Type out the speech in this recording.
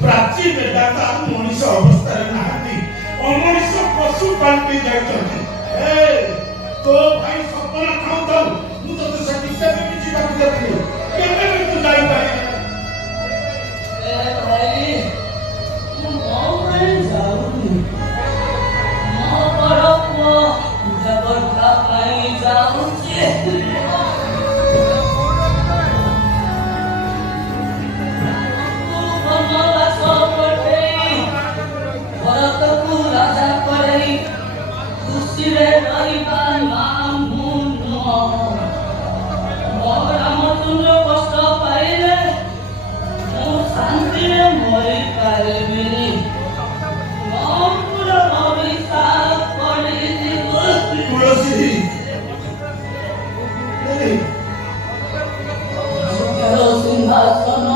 प्राची बेदाता मनीष अवस्था नहांती अमनीष पशु पाल्टी जाइछन्ती तो भाई सपना खाऊ थाऊ मु तते सेठी केबे भी जीवा देबी केबे भी तू जाई पारे भाई तू मोबाइल जाऊनी मो परको जबर का पाई जाऊची सिंहासन